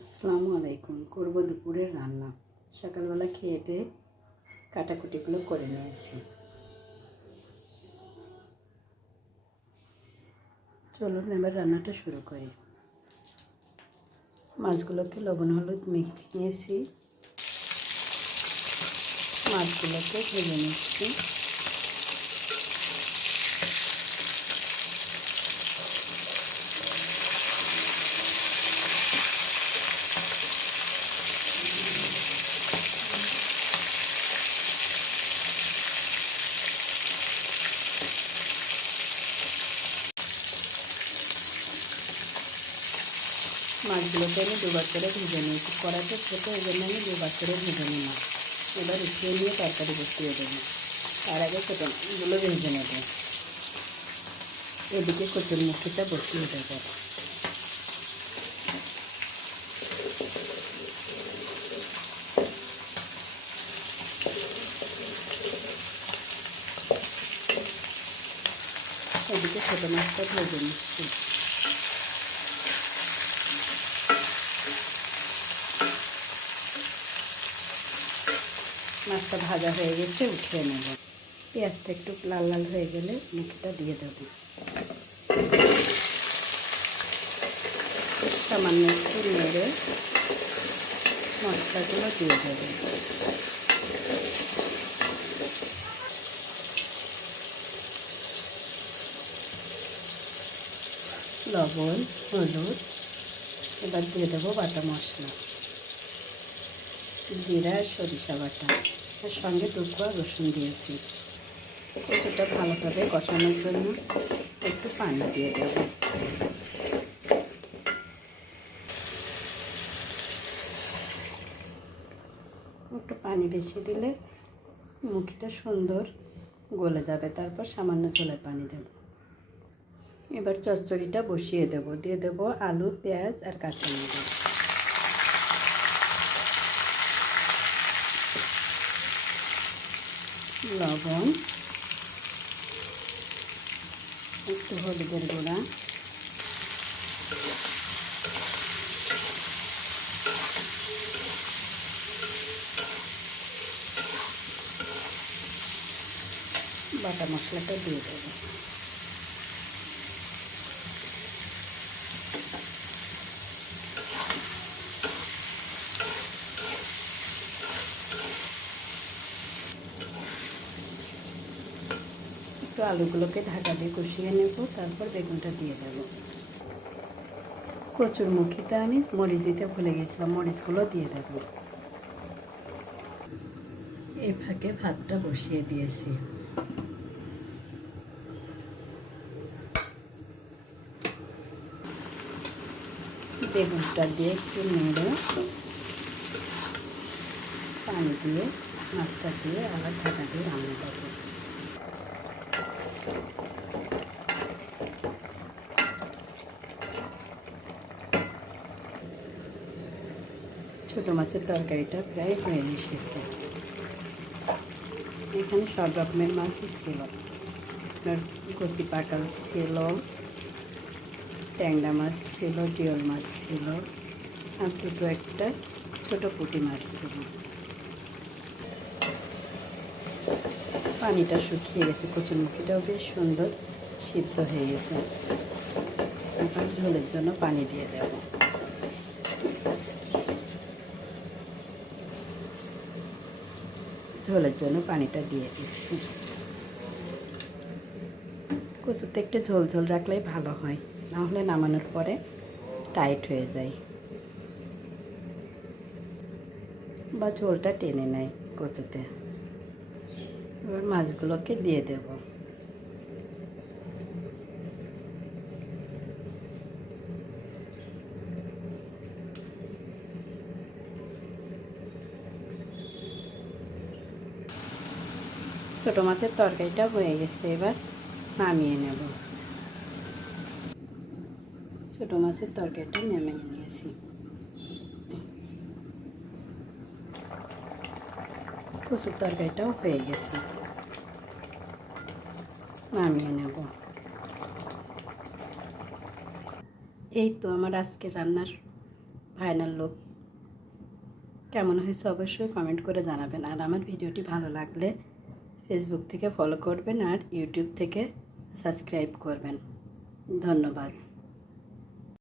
আসসালামু আলাইকুম। করব দুপুরের রান্না। সকালবেলা খেয়ে দিয়ে কাটাকুটিগুলো করে নিয়েছি। চলুন এবার রান্নাটা শুরু করি। মাছগুলোকে লবণ হলুদ মেখে নিয়েছি। মাছগুলোকে ভেজে নিচ্ছি। মাছগুলোকে আমি দুবার করে ভেজে নিয়েছি। কড়াইটা ছোটো, এই জন্য আমি দুবার করে ভেজে নিলাম। এবার উঠিয়ে নিয়ে তরকারি বসিয়ে দেবো। তার আগে ছোটো মাছগুলো ভেজে নেব। এদিকে কচুর মুখিটা বসিয়ে দেবো। এদিকে ছোটো মাছটা ভেজে নিচ্ছি। মাছটা ভাজা হয়ে গেছে, উঠিয়ে নেব। পেঁয়াজটা একটু লাল লাল হয়ে গেলে মুখিটা দিয়ে দেবো। সামান্য একটু নেড়ে মশলাগুলো দিয়ে দেবো। লবণ, হলুদ, এবার দিয়ে দেবো বাটা মশলা, জিরা সরিষা বাটা, এর সঙ্গে 2 কোয়া রসুন দিয়েছি। কচুটা ভালোভাবে কষানোর জন্য একটু পানি দিয়ে দেবো। একটু পানি বেশি দিলে মুখিটা সুন্দর গলে যাবে। তারপর সামান্য ঝোলে পানি দেব। এবার চচ্চড়িটা বসিয়ে দেব। দিয়ে দেব আলু, পেঁয়াজ আর কাঁচামরিচ। লবণ, একটু হলুদের গুঁড়া, বাটা মশলাটা দিয়ে দেবো। একটু আলুগুলোকে ঢাকা দিয়ে কষিয়ে নেব। তারপর বেগুনটা দিয়ে দেব। কচুর মুখিতে আমি মরিচ দিতে ভুলে গেছিলাম, মরিচগুলো দিয়ে দেব। এই ফাঁকে ভাতটা বসিয়ে দিয়েছি। বেগুনটা দিয়ে একটু নেড়ে পানি দিয়ে মাছটা দিয়ে আবার ঢাকা দিয়ে রান্না করব। ছোটো মাছের তরকারিটা প্রায় হয়ে এসেছে। এখানে সব রকমের মাছই ছিল। আপনার কচি পাকাল ছিল, ট্যাংরা মাছ ছিল, জিওল মাছ ছিল, আর দুটো একটা ছোটো পুঁটি মাছ ছিল। পানিটা শুকিয়ে গেছে। কচুরমুখিটাও বেশ সুন্দর সিদ্ধ হয়ে গেছে। এবার ঝোলের জন্য পানি দিয়ে দেব। ঝোলের জন্য পানিটা দিয়ে দিচ্ছি। কচুতে একটু ঝোল ঝোল রাখলেই ভালো হয়, নাহলে নামানোর পরে টাইট হয়ে যায় বা ঝোলটা টেনে নেয় কচুতে। এবার মাছগুলোকে দিয়ে দেব। ছোটো মাছের তরকারিটা হয়ে গেছে, এবার নামিয়ে নেব। ছোটো মাছের তরকারিটা নামিয়ে নিয়েছি। কচুর তরকারিটাও হয়ে গেছে, নামিয়ে নেব। এই তো আমার আজকে রান্নার ফাইনাল লুক। কেমন হয়েছে অবশ্যই কমেন্ট করে জানাবেন। আর আমার ভিডিওটি ভালো লাগলে ফেসবুক থেকে ফলো করবেন আর ইউটিউব থেকে সাবস্ক্রাইব করবেন। ধন্যবাদ।